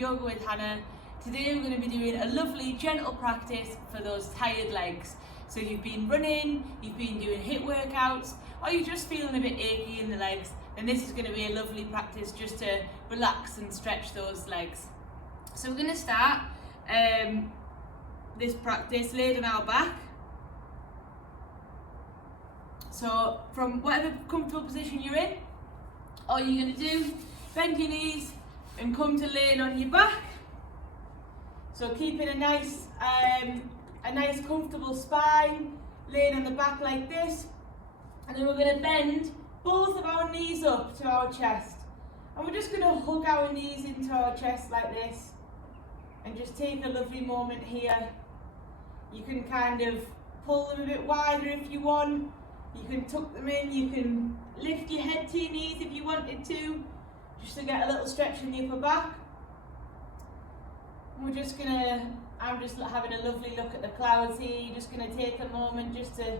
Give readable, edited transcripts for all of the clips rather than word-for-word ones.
Yoga with Hannah. Today we're going to be doing a lovely gentle practice for those tired legs. So if you've been running, you've been doing HIIT workouts, or you're just feeling a bit achy in the legs, then this is going to be a lovely practice just to relax and stretch those legs. So we're going to start this practice laid on our back. So from whatever comfortable position you're in, all you're going to do, bend your knees and come to laying on your back. So keeping a nice comfortable spine, laying on the back like this. And then we're going to bend both of our knees up to our chest. And we're just going to hug our knees into our chest like this. And just take a lovely moment here. You can kind of pull them a bit wider if you want. You can tuck them in, you can lift your head to your knees if you wanted to, just to get a little stretch in the upper back. I'm just having a lovely look at the clouds here. You're just going to take a moment just to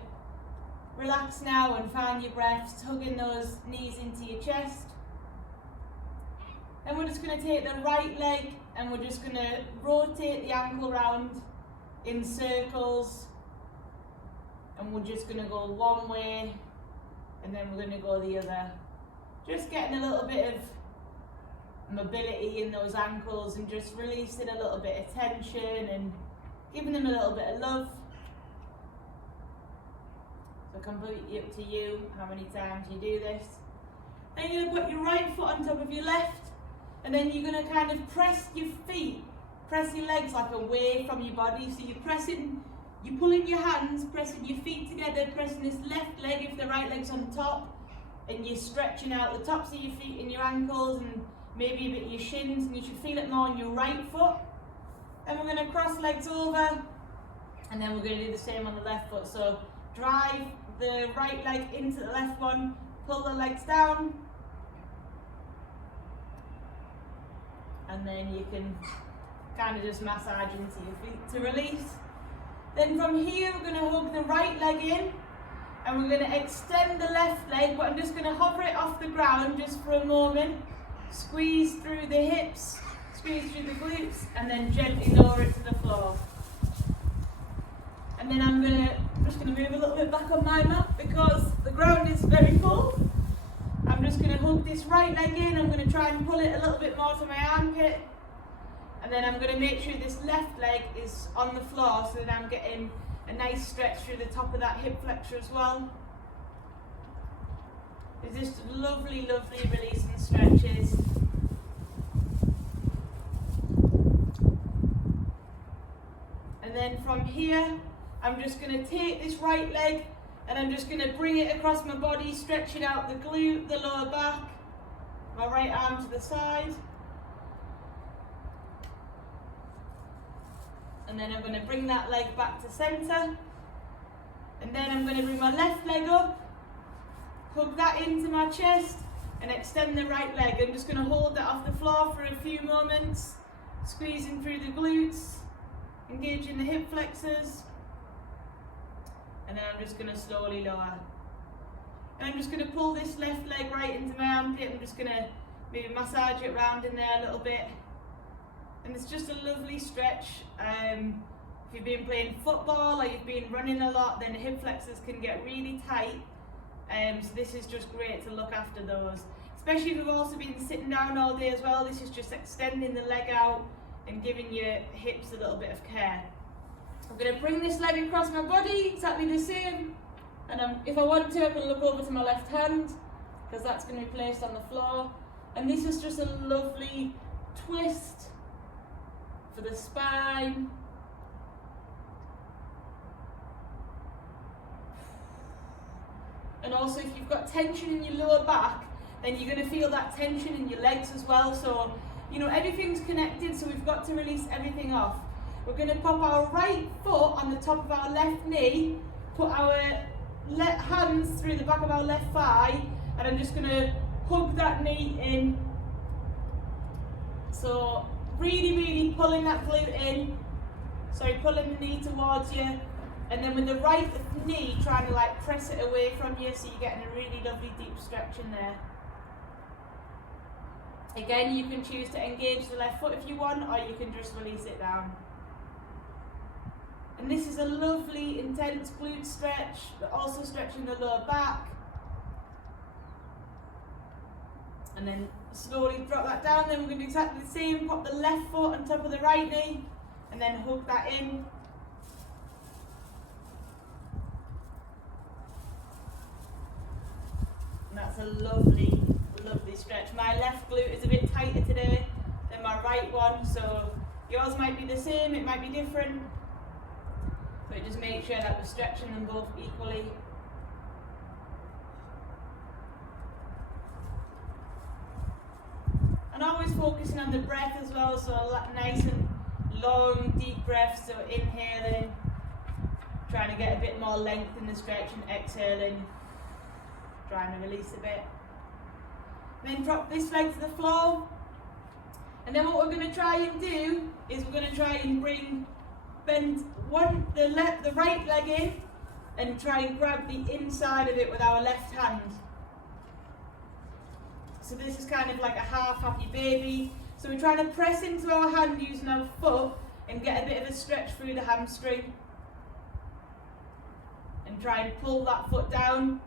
relax now and find your breaths, tugging those knees into your chest. Then we're just going to take the right leg and we're just going to rotate the ankle round in circles. And we're just going to go one way and then we're going to go the other. Just getting a little bit of mobility in those ankles and just releasing a little bit of tension and giving them a little bit of love. So completely up to you how many times you do this. Then you're going to put your right foot on top of your left and then you're going to kind of press your feet, press your legs like away from your body. So you're pulling your hands, pressing your feet together, pressing this left leg if the right leg's on top, and you're stretching out the tops of your feet and your ankles and maybe a bit of your shins, and you should feel it more on your right foot. Then we're going to cross legs over, and then we're going to do the same on the left foot. So drive the right leg into the left one, pull the legs down, and then you can kind of just massage into your feet to release. Then from here we're going to hug the right leg in and we're going to extend the left leg, but I'm just going to hover it off the ground just for a moment. Squeeze through the hips, squeeze through the glutes, and then gently lower it to the floor. And then I'm just going to move a little bit back on my mat because the ground is very full. I'm just going to hug this right leg in. I'm going to try and pull it a little bit more to my armpit. And then I'm going to make sure this left leg is on the floor so that I'm getting a nice stretch through the top of that hip flexor as well. It's just lovely, lovely releasing stretches. And then from here, I'm just going to take this right leg and I'm just going to bring it across my body, stretching out the glute, the lower back, my right arm to the side. And then I'm going to bring that leg back to centre. And then I'm going to bring my left leg up, hug that into my chest and extend the right leg. I'm just going to hold that off the floor for a few moments, squeezing through the glutes, engaging the hip flexors. And then I'm just going to slowly lower. And I'm just going to pull this left leg right into my armpit. I'm just going to maybe massage it around in there a little bit. And it's just a lovely stretch. If you've been playing football or you've been running a lot, then the hip flexors can get really tight. So this is just great to look after those. Especially if you've also been sitting down all day as well. This is just extending the leg out and giving your hips a little bit of care. I'm going to bring this leg across my body, exactly the same. And if I want to, I can look over to my left hand because that's going to be placed on the floor. And this is just a lovely twist for the spine. And also if you've got tension in your lower back, then you're going to feel that tension in your legs as well. So, everything's connected, so we've got to release everything off. We're going to pop our right foot on the top of our left knee, put our hands through the back of our left thigh, and I'm just going to hug that knee in. So really, really pulling that glute in. Sorry, pulling the knee towards you. And then with the right knee, trying to press it away from you so you're getting a really lovely deep stretch in there. Again, you can choose to engage the left foot if you want, or you can just release it down. And this is a lovely, intense glute stretch, but also stretching the lower back. And then slowly drop that down. Then we're going to do exactly the same. Pop the left foot on top of the right knee, and then hook that in. And that's a lovely, lovely stretch. My left glute is a bit tighter today than my right one, so yours might be the same, it might be different. But just make sure that we're stretching them both equally. And always focusing on the breath as well, so nice and long, deep breaths. So inhaling, trying to get a bit more length in the stretch, and exhaling, trying to release a bit. Then drop this leg to the floor. And then what we're going to try and do is we're going to try and bend the right leg in and try and grab the inside of it with our left hand. So this is kind of like a half happy baby. So we're trying to press into our hand using our foot and get a bit of a stretch through the hamstring. And try and pull that foot down.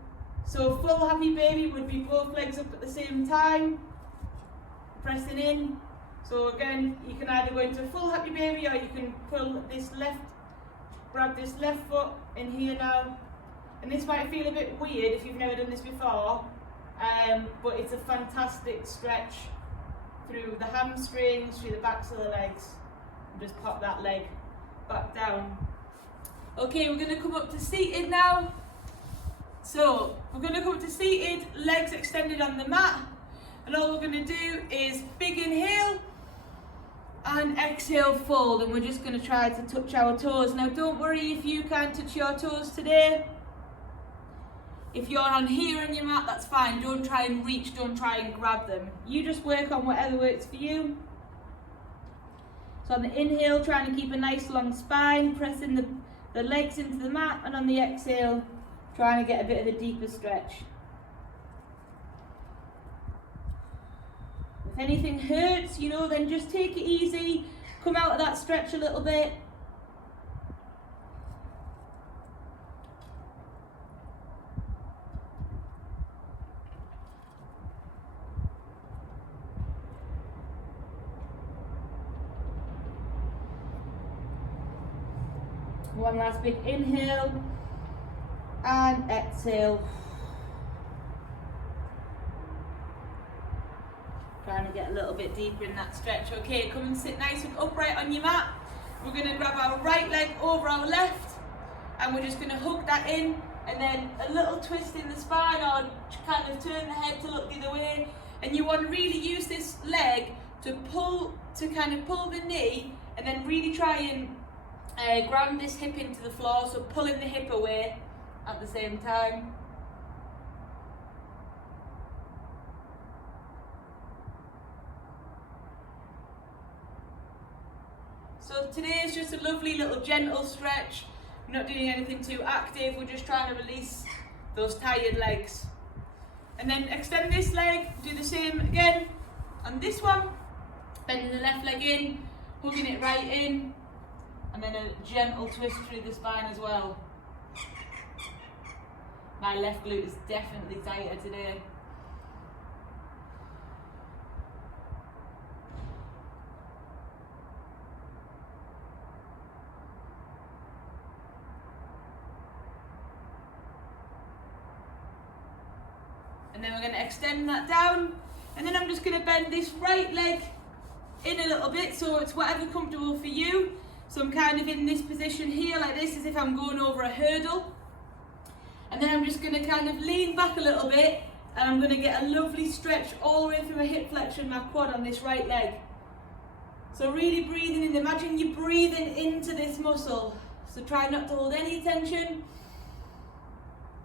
So full happy baby would be both legs up at the same time, pressing in. So again, you can either go into a full happy baby, or you can grab this left foot in here now. And this might feel a bit weird if you've never done this before, but it's a fantastic stretch through the hamstrings, through the backs of the legs. And just pop that leg back down. Okay, we're going to come up to seated now. So we're going to come up to seated, legs extended on the mat. And all we're going to do is big inhale and exhale, fold, and we're just going to try to touch our toes. Now don't worry if you can't touch your toes today. If you're on here on your mat, that's fine. Don't try and reach, don't try and grab them. You just work on whatever works for you. So on the inhale, trying to keep a nice long spine, pressing the legs into the mat, and on the exhale, trying to get a bit of a deeper stretch. If anything hurts, then just take it easy, come out of that stretch a little bit. One last big inhale and exhale. Trying to get a little bit deeper in that stretch. Okay, come and sit nice and upright on your mat. We're going to grab our right leg over our left, and we're just going to hook that in, and then a little twist in the spine, or kind of turn the head to look the other way. And you want to really use this leg to kind of pull the knee, and then really try and ground this hip into the floor, so pulling the hip away at the same time. So today is just a lovely little gentle stretch. We're not doing anything too active, we're just trying to release those tired legs. And then extend this leg, do the same again on this one, bending the left leg in, hooking it right in, and then a gentle twist through the spine as well. My left glute is definitely tighter today. And then we're going to extend that down, and then I'm just going to bend this right leg in a little bit, so it's whatever comfortable for you. So I'm kind of in this position here, like this, as if I'm going over a hurdle. And then I'm just going to kind of lean back a little bit, and I'm going to get a lovely stretch all the way through my hip flexion, my quad on this right leg. So really breathing in, imagine you're breathing into this muscle. So try not to hold any tension.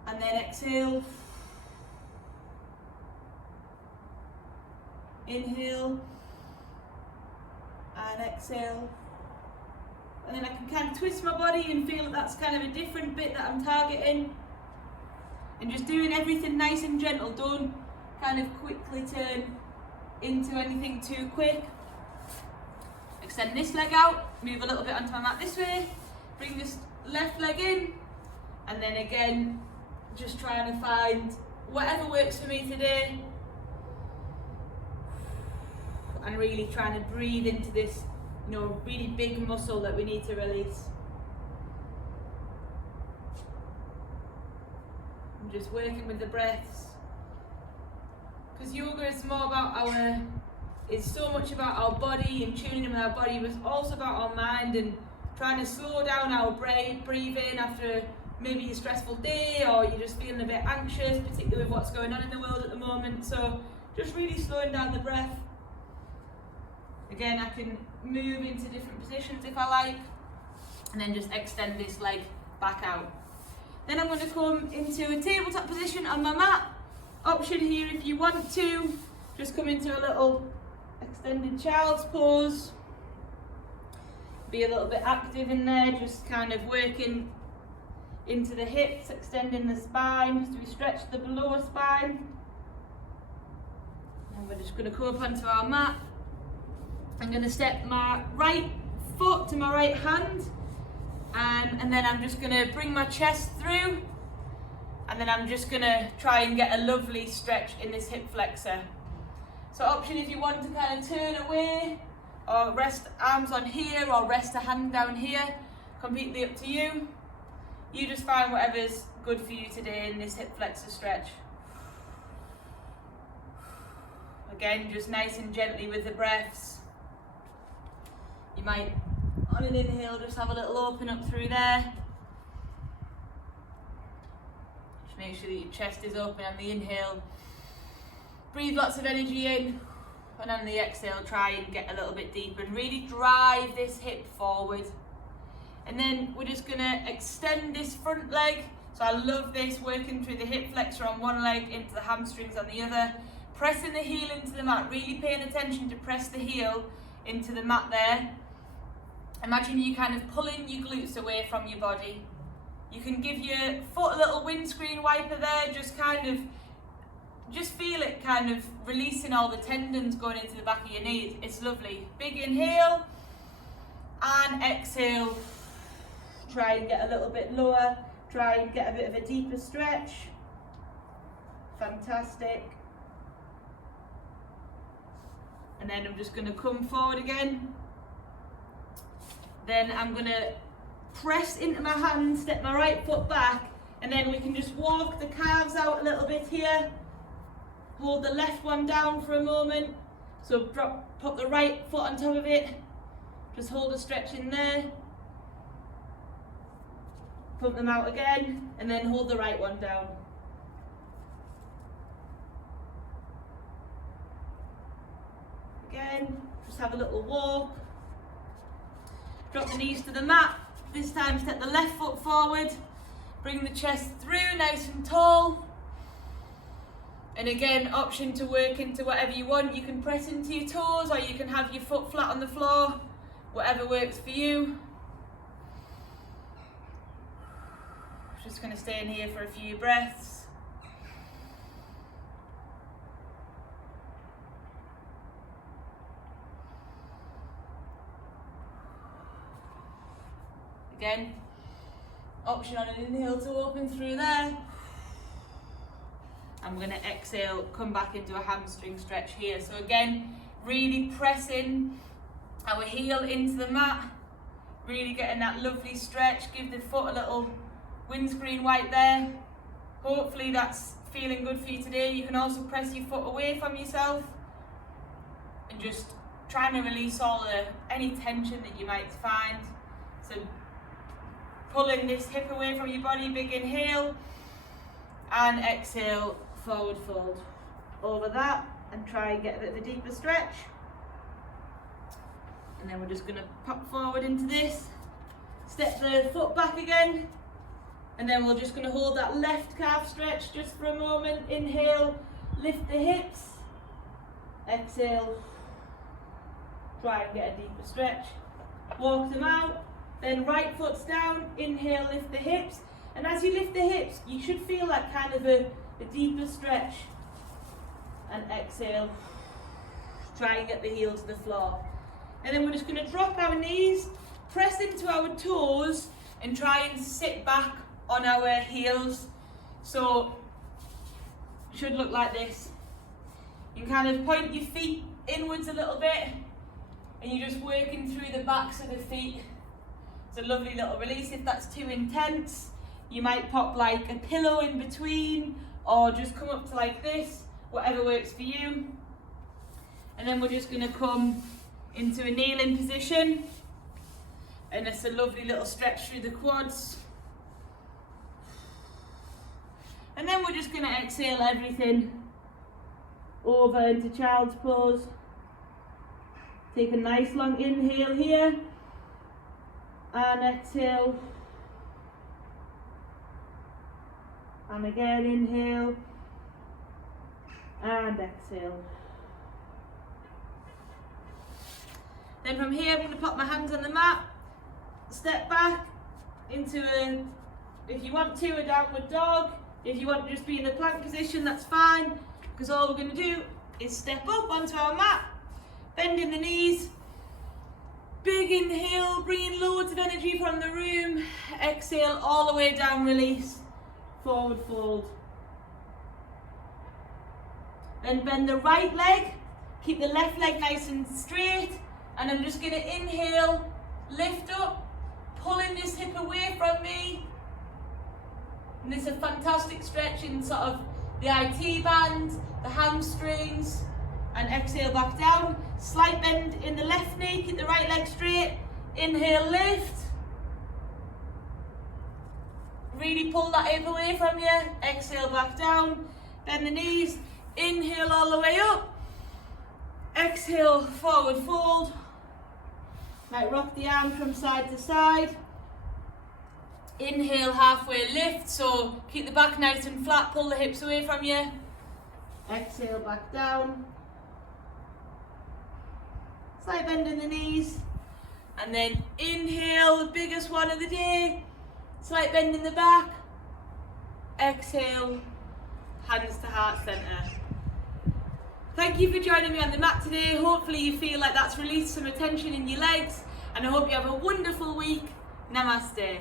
And then exhale. Inhale. And exhale. And then I can kind of twist my body and feel that that's kind of a different bit that I'm targeting. And just doing everything nice and gentle. Don't kind of quickly turn into anything too quick. Extend this leg out, move a little bit onto my mat this way, bring this left leg in, and then again, just trying to find whatever works for me today. And really trying to breathe into this, really big muscle that we need to release. I'm just working with the breaths. Because yoga is more about it's so much about our body and tuning in with our body, but it's also about our mind and trying to slow down our breathing after maybe a stressful day, or you're just feeling a bit anxious, particularly with what's going on in the world at the moment. So just really slowing down the breath. Again, I can move into different positions if I like, and then just extend this leg back out. Then I'm going to come into a tabletop position on my mat. Option here if you want to, just come into a little extended child's pose. Be a little bit active in there, just kind of working into the hips, extending the spine, just to stretch the lower spine. And we're just going to come up onto our mat. I'm going to step my right foot to my right hand, and then I'm just going to bring my chest through, and then I'm just going to try and get a lovely stretch in this hip flexor. So option if you want to kind of turn away, or rest arms on here, or rest a hand down here, completely up to you. You just find whatever's good for you today in this hip flexor stretch. Again, just nice and gently with the breaths. You might, on an inhale, just have a little open up through there. Just make sure that your chest is open on the inhale. Breathe lots of energy in, and on the exhale, try and get a little bit deeper and really drive this hip forward. And then we're just going to extend this front leg. So I love this, working through the hip flexor on one leg into the hamstrings on the other. Pressing the heel into the mat, really paying attention to press the heel into the mat there. Imagine you kind of pulling your glutes away from your body. You can give your foot a little windscreen wiper there, just feel it kind of releasing all the tendons going into the back of your knees. It's lovely. Big inhale and exhale. Try and get a little bit lower, try and get a bit of a deeper stretch. Fantastic. And then I'm just going to come forward again. Then I'm going to press into my hand, step my right foot back, and then we can just walk the calves out a little bit here. Hold the left one down for a moment. So pop the right foot on top of it. Just hold a stretch in there. Pump them out again, and then hold the right one down. Again, just have a little walk. Drop the knees to the mat. This time step the left foot forward. Bring the chest through, nice and tall. And again, option to work into whatever you want. You can press into your toes, or you can have your foot flat on the floor. Whatever works for you. Just going to stay in here for a few breaths. Again, option on an inhale to open through there. I'm going to exhale, come back into a hamstring stretch here. So again, really pressing our heel into the mat, really getting that lovely stretch. Give the foot a little windscreen wipe there. Hopefully that's feeling good for you today. You can also press your foot away from yourself and just trying to release any tension that you might find. So pulling this hip away from your body, big inhale, and exhale, forward fold over that, and try and get a bit of a deeper stretch. And then we're just going to pop forward into this, step the foot back again, and then we're just going to hold that left calf stretch just for a moment. Inhale, lift the hips, exhale, try and get a deeper stretch, walk them out. Then right foot's down, inhale, lift the hips. And as you lift the hips, you should feel like kind of a deeper stretch. And exhale, try and get the heel to the floor. And then we're just going to drop our knees, press into our toes, and try and sit back on our heels. So it should look like this. You can kind of point your feet inwards a little bit, and you're just working through the backs of the feet. It's a lovely little release. If that's too intense, you might pop like a pillow in between, or just come up to like this, whatever works for you. And then we're just going to come into a kneeling position, and it's a lovely little stretch through the quads. And then we're just going to exhale everything over into child's pose. Take a nice long inhale here, and exhale, and again inhale, and exhale. Then from here I'm going to put my hands on the mat, step back into a, if you want to, a downward dog. If you want to just be in the plank position, that's fine, because all we're going to do is step up onto our mat, bending the knees, big inhale, bringing loads of energy from the room, exhale all the way down, release, forward fold. Then bend the right leg, keep the left leg nice and straight, and I'm just going to inhale, lift up, pulling this hip away from me. And this is a fantastic stretch in sort of the IT band, the hamstrings, and exhale back down. Slight bend in the left knee, keep the right leg straight, inhale, lift. Really pull that hip away from you, exhale back down, bend the knees, inhale all the way up, exhale, forward fold. Might rock the arms from side to side. Inhale, halfway lift, so keep the back nice and flat, pull the hips away from you. Exhale, back down. Slight bend in the knees. And then inhale, the biggest one of the day. Slight bend in the back. Exhale, hands to heart centre. Thank you for joining me on the mat today. Hopefully you feel like that's released some attention in your legs, and I hope you have a wonderful week. Namaste.